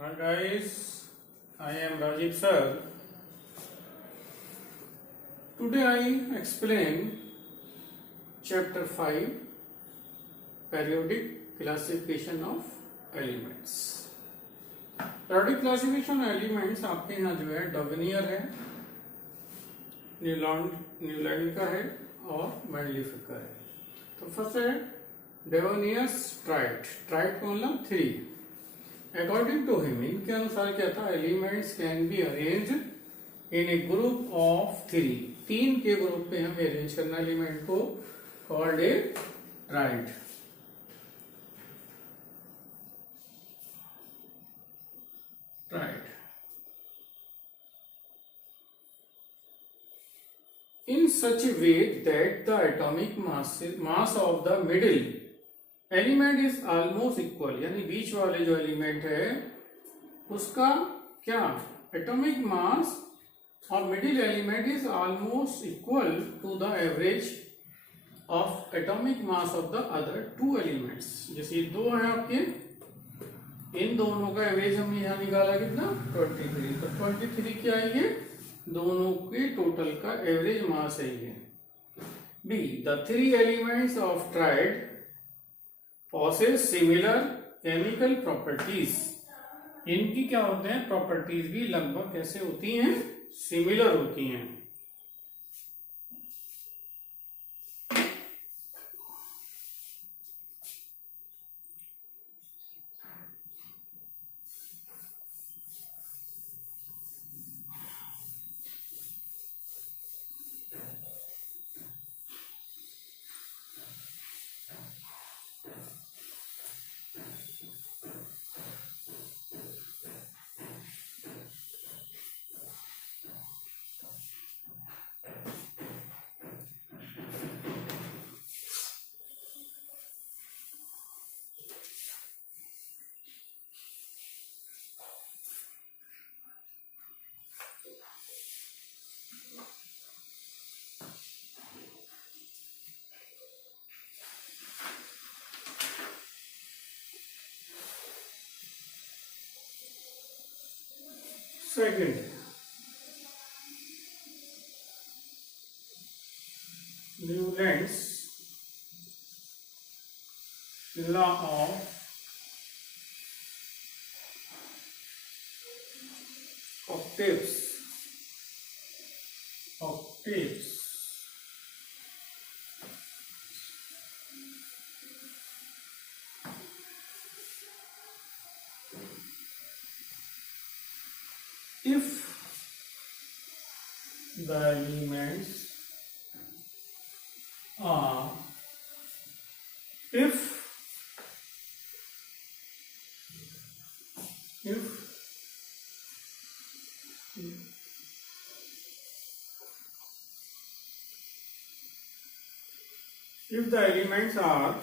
Hi guys, I am Rajiv sir. Today I explain chapter 5 periodic classification of elements. Periodic classification of elements आपके यहाँ जो है डॉवेनियर है, न्यूलैंड का है और मैंडलीफर का है. तो फर्स्ट है डेवोनियस ट्राइट का मतलब 3. अकॉर्डिंग टू हिम, इनके अनुसार क्या था, elements can be arrange in A group of 3 के ग्रुप में हम अरेंज करना एलिमेंट को, called a tried. In such a way that the atomic mass of the middle element is almost equal, यानी बीच वाले जो एलिमेंट है उसका क्या एटॉमिक मास और middle element is almost equal to the average of atomic mass of the other 2 elements. जैसे ये 2 है आपके, इन दोनों का एवरेज हमने यहाँ निकाला कितना 23. तो 23 क्या है, ये दोनों के टोटल का एवरेज मास है ये. Be the 3 elements of tried possess similar chemical properties. इनकी क्या होते हैं प्रॉपर्टीज भी लगभग कैसे होती हैं, सिमिलर होती हैं. Second, Newland's law of octaves. If the elements are if the elements are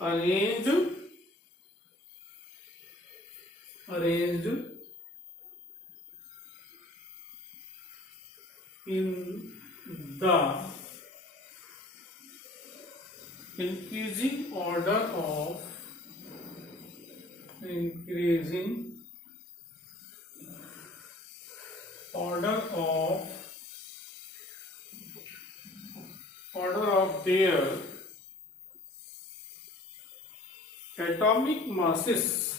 arranged in the increasing order of their atomic masses,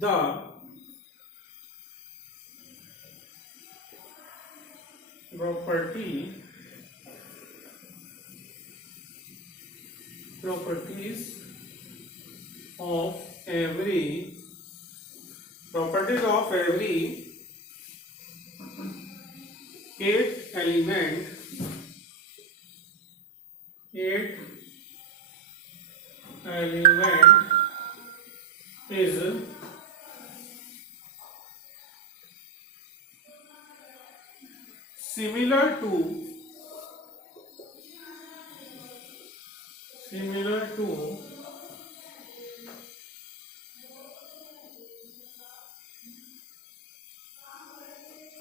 the properties of every 8 element is similar to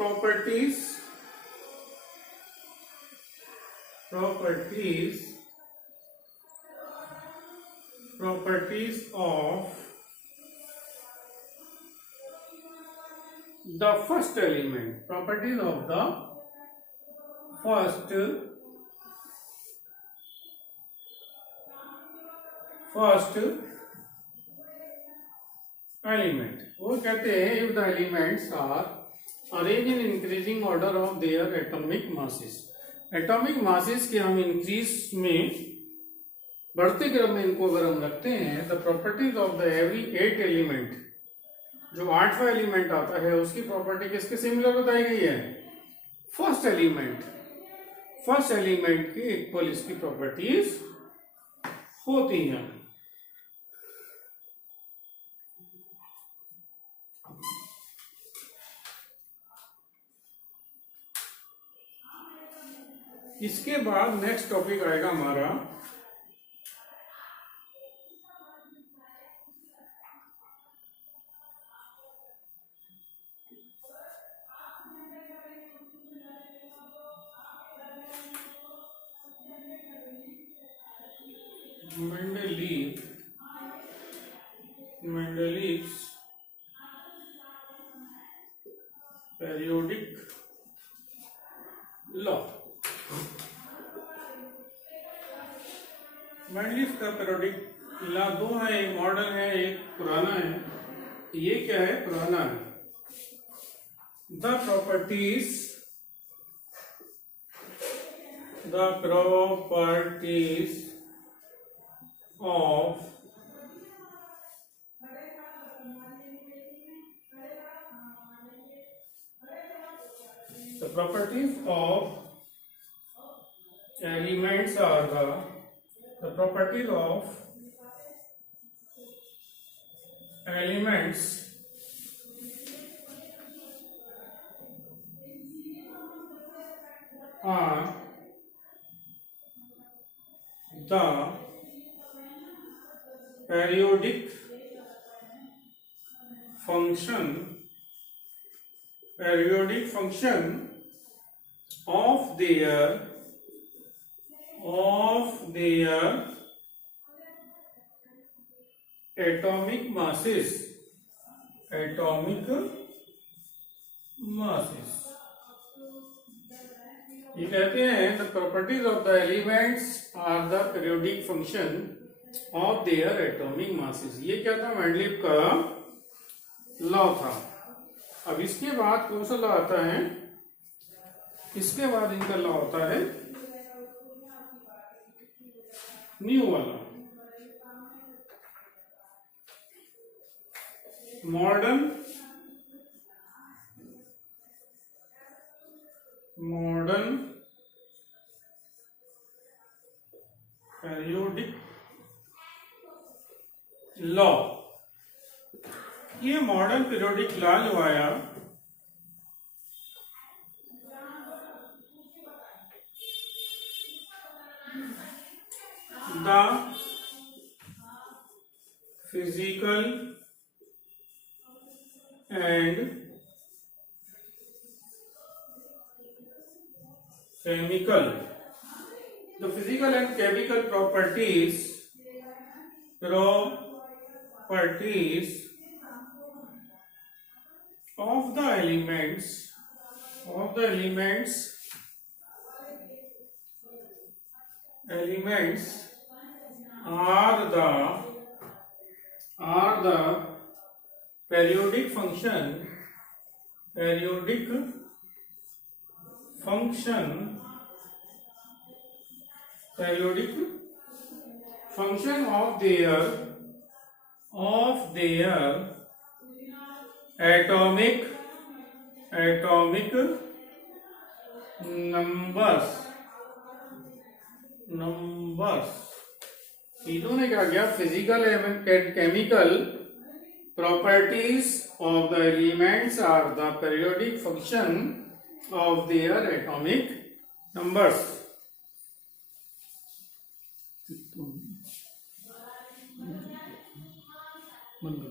properties of the first element. Properties of the first element. वो कहते हैं if the elements are arranged in increasing order of their atomic masses. Atomic masses के हम इंक्रीज में बढ़ते क्रम में इनको अगर हम रखते हैं, the properties of the every 8 एलिमेंट, जो 8वां एलिमेंट आता है उसकी प्रॉपर्टी किसके सिमिलर बताई गई है? फर्स्ट एलिमेंट की इक्वल इसकी प्रॉपर्टीज होती हैं। इसके बाद नेक्स्ट टॉपिक आएगा हमारा Mendeleev's periodic law। मेंडलीव का पीरियोडिक लॉ दो है, एक मॉडर्न है एक पुराना है। ये क्या है? पुराना है। The properties of elements are the properties of elements are the periodic function of their atomic masses। ये कहते हैं the properties of the elements are the periodic function of their atomic masses. ये क्या था? मेंडलीव का लॉ था। अब इसके बाद कौन सा लॉ आता है? इसके बाद इनका लॉ होता है न्यू वाला, मॉडर्न पीरियोडिक लॉ। ये मॉडर्न पीरियोडिक लॉ जो आया, the physical and chemical properties of the elements are the periodic function of their atomic numbers। तीनों ने क्या किया? Physical and chemical properties of the elements are the periodic function of their atomic numbers. बंद